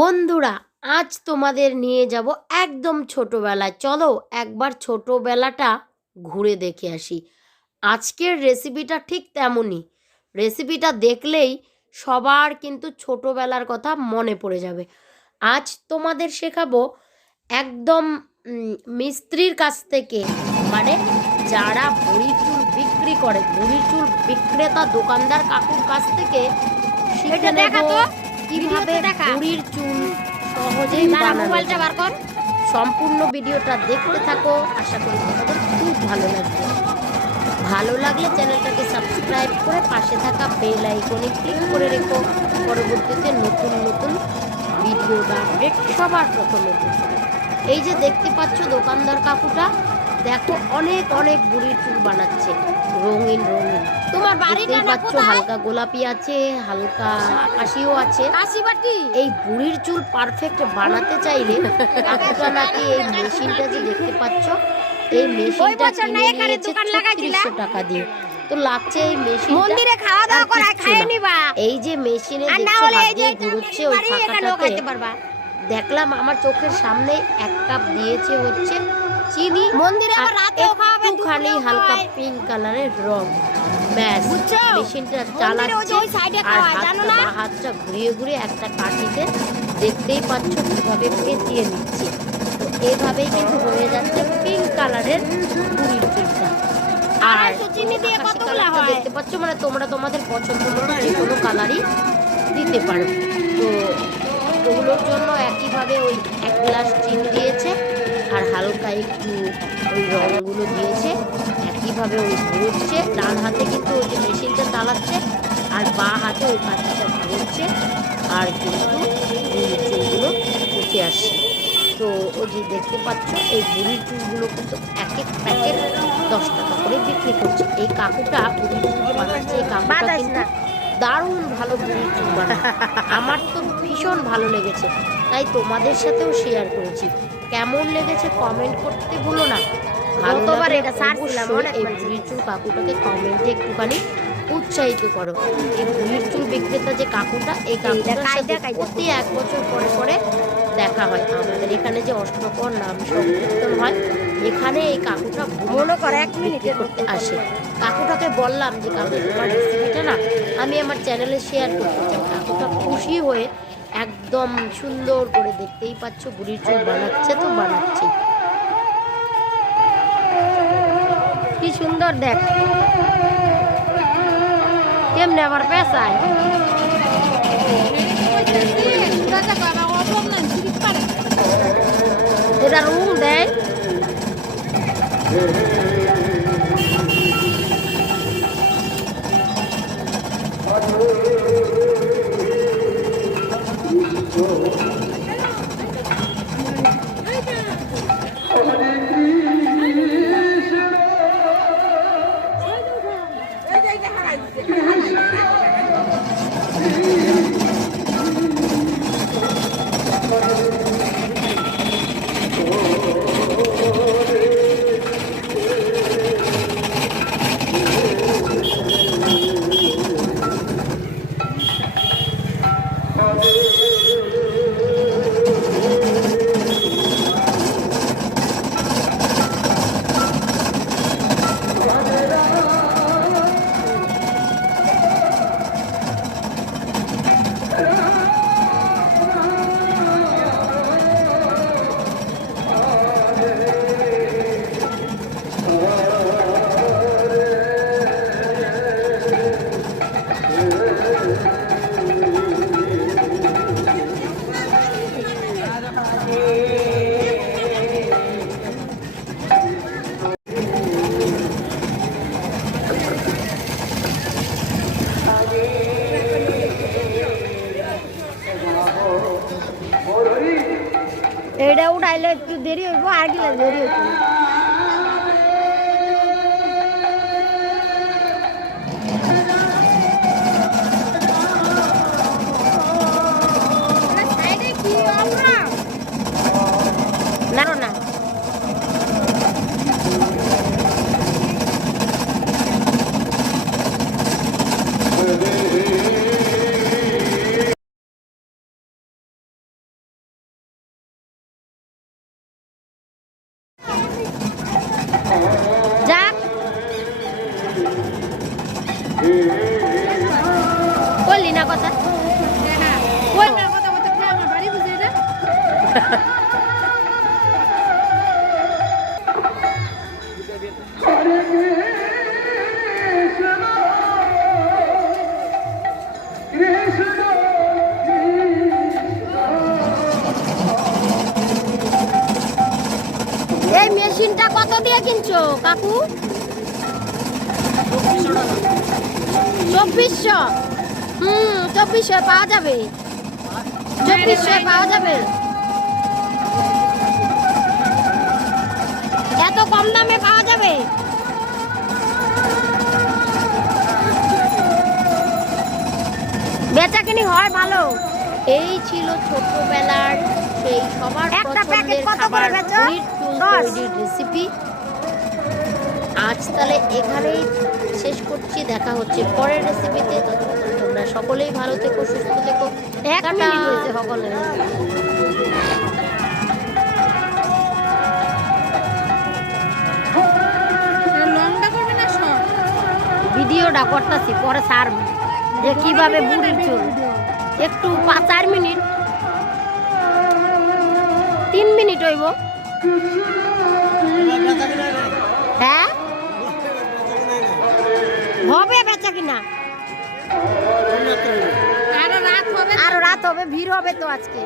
বন্ধুরা আজ তোমাদের নিয়ে যাব একদম ছোটবেলায়। চলো একবার ছোটবেলাটা ঘুরে দেখে আসি। আজকের রেসিপিটা ঠিক তেমনই। রেসিপিটা দেখলেই সবার কিন্তু ছোটবেলার কথা মনে পড়ে যাবে। আজ তোমাদের শেখাবো একদম মিস্ত্রির কাছ থেকে মানে যারা চুল বিক্রি করে চুল বিক্রেতা দোকানদার কাকুর কাছ থেকে শিখে এটা নেব। কীভাবে বুড়ির চুল সহজেই মোবাইলটা বার কর। সম্পূর্ণ ভিডিওটা দেখতে থাকো। আশা করি তোমাদের খুব ভালো লাগবে। ভালো লাগলে চ্যানেলটাকে সাবস্ক্রাইব করে পাশে থাকা বেল আইকনে ক্লিক করে রেখো। পরবর্তীতে নতুন নতুন ভিডিওর আপডেট সবার প্রথমে। এই যে দেখতে পাচ্ছ দোকানদার কাকুটা দেখো অনেক অনেক বুড়ির চুল বানাচ্ছে। রঙিন রঙিন। তোমার বাড়িটা না কোথায়? হালকা গোলাপি আছে হালকা আকাশিও আছে। কাশিবাটি এই বুড়ির চুল পারফেক্ট বানাতে চাইলে কাকুটা নাকি এই মেশিনটা যে দেখতে পাচ্ছ এই মেশিনটা কিনে এখানে নিয়েছে? 3600 টাকা দিয়ে। তো লাগছে এই মেশিনটা মন্দিরে খাওয়া দাওয়া আর করা কিচ্ছু নিবা। এই যে মেশিনে দেখছ হাত দিয়ে ঘুরোচ্ছে ওই ফাঁকাটাতে। দেখলাম আমার চোখের সামনে এক কাপ দিয়েছে হচ্ছে চিনি। মন্দিরে আবার রাতেও খাওয়াবে একটুখানি হালকা। পিঙ্ক কালারের রং। ব্যাস? মেশিনটা চালাচ্ছে। আর হাতটা হাতটা ঘুরিয়ে ঘুরিয়ে একটা কাঠিতে দেখতেই পাচ্ছ কীভাবে পেঁচিয়ে নিচ্ছে। তো এভাবেই কিন্তু হয়ে যাচ্ছে পিঙ্ক কালারের পুরীর চুলটা আর? দেখতে পাচ্ছ? মানে তোমরা তোমাদের পছন্দ মতো যে কোনো কালারই দিতে পারো। তো ওগুলোর জন্য একইভাবে ওই এক গ্লাস চিনি দিয়েছে আর হালকা একটু ওই রঙগুলো দিয়েছে। একইভাবে ওই ঘুরছে ডান হাতে কিন্তু ওই যে মেশিনটা চালাচ্ছে আর বা হাতে ওই পাখিটা ঘুরছে আর কিন্তু বুড়ির চুলগুলো উঠে আসছে। তো ওই যে দেখতে পাচ্ছ এই বুড়ির চুলগুলো কিন্তু এক এক প্যাকেট দশ টাকা করে বিক্রি করছে। এই কাকুটা বুড়ির চুল বানাচ্ছে এই কাকুটা কিন্তু না। দারুণ ভালো বুড়ির চুল বানায় আমার তো ভীষণ ভালো লেগেছে তাই তোমাদের সাথেও শেয়ার করেছি। কেমন লেগেছে কমেন্ট করতে ভুলো না। ভালো লাগলে অবশ্যই এই বুড়ির চুল কাকুটাকে কমেন্টে একটুখানি উৎসাহিত করো। এই বুড়ির চুল বিক্রেতা যে কাকুটা এই কাকুটার সাথে প্রতি এক বছর পরে পরে দেখা হয়। আমাদের এখানে যে অষ্টপর নাম সংকীর্তন হয় এখানে এই কাকুটা মনে কর এক বিক্রি করতে আসে। কাকুটাকে বললাম যে কাকু তোমার রেসিপিটা না আমি আমার চ্যানেলে শেয়ার করতে চাই। কাকুটা খুশি হয়ে একদম সুন্দর করে দেখতেই পাচ্ছ বুড়ির চুল বানাচ্ছে তো বানাচ্ছে সুন্দর দেখ। কেমনে আবার পেশায় এটা রুম দেয়। এটা উঠাইলে একটু দেরি হইব আর গিলা দেরি হইব। কত দিয়ে কিনছো কাকু? চব্বিশশো। হুম চব্বিশশো পাওয়া যাবে। চব্বিশশো পাওয়া যাবে। এত কম দামে পাওয়া যাবে? বেচাকিনি হয় ভালো। এই ছিল ছোটবেলার সেই সবার একটা প্যাকেট কত করে বেচো? তৈরির রেসিপি আজ তাহলে এখানেই শেষ করছি দেখা হচ্ছে পরের রেসিপিতে ততক্ষণ তোমরা সকলেই ভালো থেকো সুস্থ থেকো। সকলে লংটা করবে ভিডিওটা করতেছি পরে সারব যে কীভাবে বুড়ির চুল। একটু পাঁচ চার মিনিট। তিন মিনিট হইব। হ্যাঁ? হবে বেচা কিনা? আরও রাত হবে আরও রাত হবে ভিড় হবে তো আজকে।